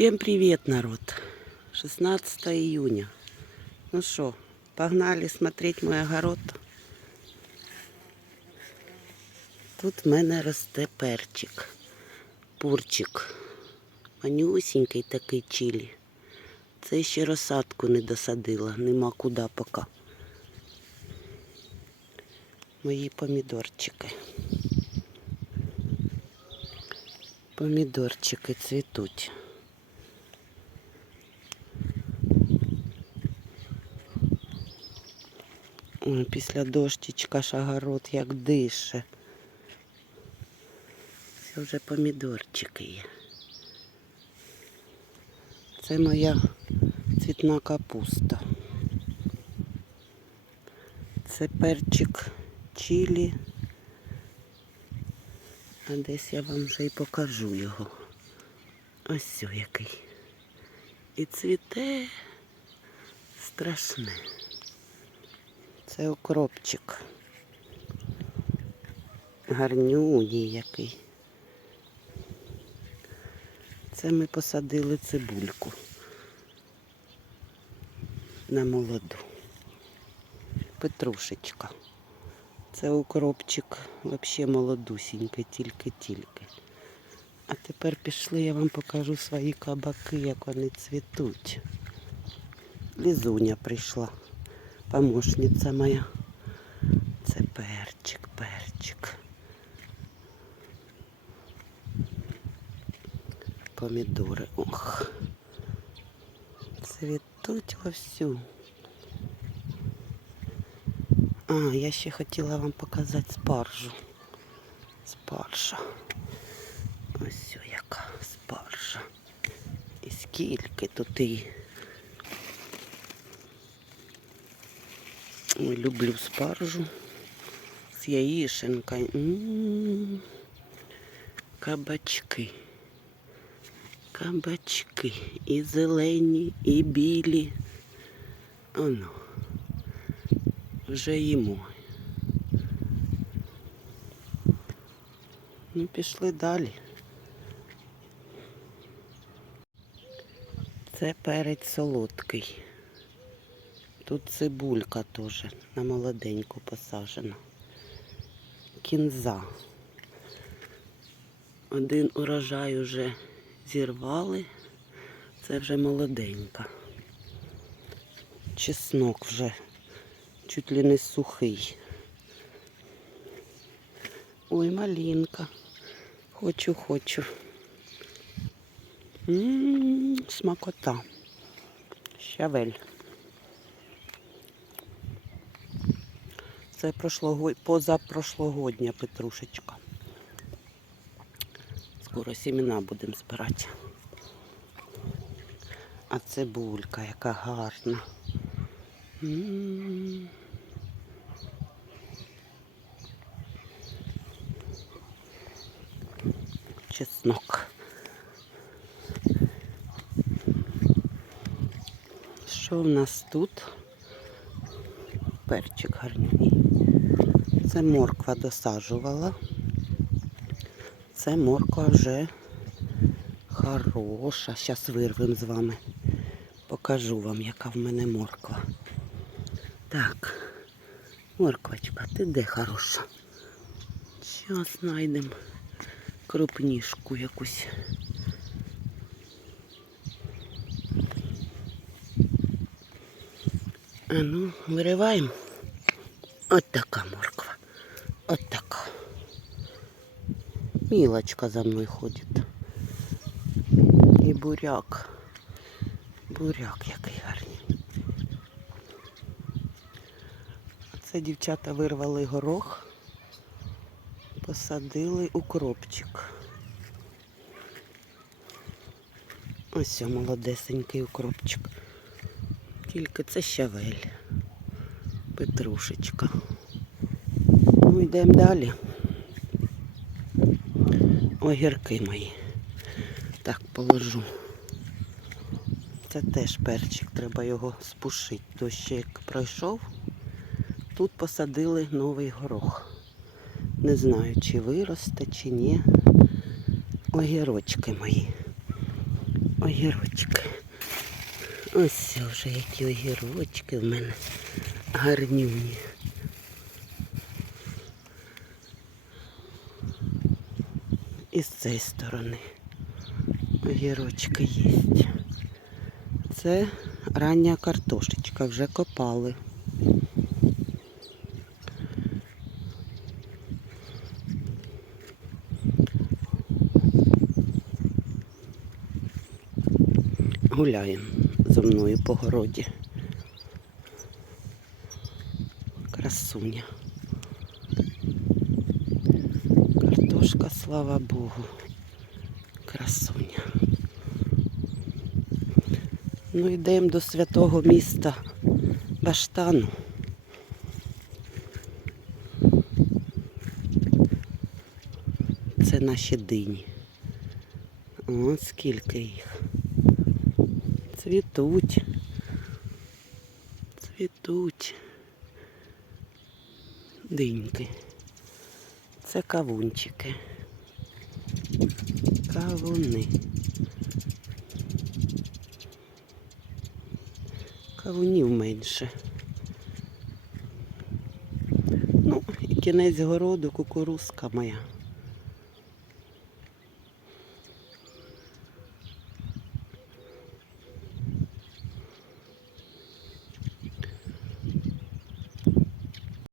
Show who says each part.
Speaker 1: Всем привет, народ! 16 июня. Ну что, погнали смотреть мой огород. Тут в мене росте перчик, пурчик. Манюсінький такий чилі. Це ще розсадку не досадила, нема куди поки. Мої помідорчики. Помідорчики цвітуть. Ой, після дощечка шагород як дише. Це вже помідорчики є. Це моя цвітна капуста. Це перчик чилі. А десь я вам вже й покажу його. Ось який. І цвіте страшне. Це укропчик. Гарнюній який. Це ми посадили цибульку на молоду. Петрушечка. Це укропчик взагалі молодусінький, тільки-тільки. А тепер пішли, я вам покажу свої кабаки, як вони цвітуть. Лізуня прийшла, помощниця моя. Це перчик, перчик. Помідори. Ох. Цвітуть вовсю. А, я ще хотіла вам показати спаржу. Спаржа. Ось яка спаржа. І скільки тут її. Ой, люблю спаржу з яїшенкою. М-м-м. Кабачки. Кабачки. І зелені, і білі. Оно. Вже їмо. Ну, пішли далі. Це перець солодкий. Тут цибулька теж на молоденьку посаджена. Кінза. Один урожай уже зірвали. Це вже молоденька. Чеснок вже чуть ли не сухий. Ой, малинка. Хочу, хочу. М-м, смакота. Щавель. Це прошлого... позапрошлогодня петрушечка. Скоро сімена будемо збирати. А цибулька, яка гарна. Чеснок. Що в нас тут? Перчик гарний. Це морква досаджувала. Це морква вже хороша. Зараз вирвемо з вами. Покажу вам, яка в мене морква. Так, морквочка, ти де хороша? Зараз знайдемо крупнішку якусь. А ну, вириваємо. От така морква. От така. Мілочка за мною ходить. І буряк. Буряк який гарний. Це дівчата вирвали горох, посадили укропчик. Ось молодесенький укропчик. Тільки це щавель. Петрушечка. Йдемо далі. Огірки мої. Так, положу. Це теж перчик, треба його спушити. Дощ як пройшов. Тут посадили новий горох. Не знаю, чи виросте, чи ні. Огірочки мої. огірочки. Ось вже які огірочки в мене гарнюні. І з цієї сторони огірочки є. Це рання картошечка, вже копали. Гуляємо зо мною по городі. Красуня. Картошка, слава Богу. Красуня. Ну, йдемо до святого міста Баштану. Це наші дині. О, скільки їх. Цвітуть. Цвітуть. Диньки. Це кавунчики. Кавуни. Кавунів менше. Ну, і кінець городу, кукурузка моя.